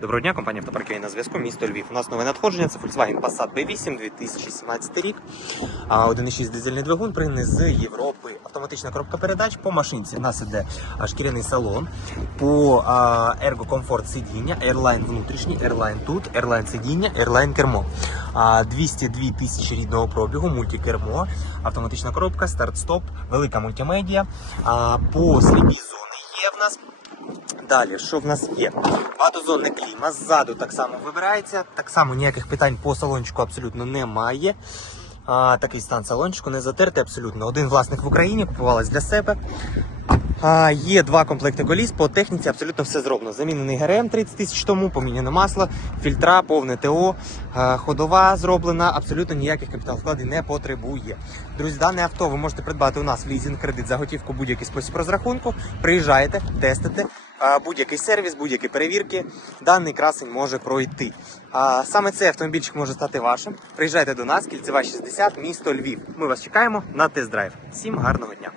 Доброго дня, компанія «Автопарк» на зв'язку, місто Львів. У нас нове надходження, це Volkswagen Passat B8 2017 рік. А, 1,6 дизельний двигун пригнаний з Європи. Автоматична коробка передач по машинці. У нас іде шкіряний салон, по а, ергокомфорт сидіння, Airline внутрішній, Airline тут, Airline сидіння, Airline кермо. 202 тисячі рідного пробігу, мультикермо, автоматична коробка, старт-стоп, велика мультимедіа. А, по сліпі зони є в нас. Далі, що в нас є? Багатозонне кліма, ззаду так само вибирається, так само ніяких питань по салончику абсолютно немає. А, такий стан салончику не затертий абсолютно. Один власник в Україні купувалась для себе. А, є два комплекти коліс, по техніці абсолютно все зроблено. Замінений ГРМ 30 тисяч тому, поміняне масло, фільтра, повне ТО, а, ходова зроблена, абсолютно ніяких капіталовкладень не потребує. Друзі, дане авто ви можете придбати у нас в лізінг кредит за готівку будь-який спосіб розрахунку. Приїжджаєте, тестите. Будь-який сервіс, будь-які перевірки, даний красень може пройти. Саме цей автомобільчик може стати вашим. Приїжджайте до нас, кільцева 60, місто Львів. Ми вас чекаємо на тест-драйв. Всім гарного дня!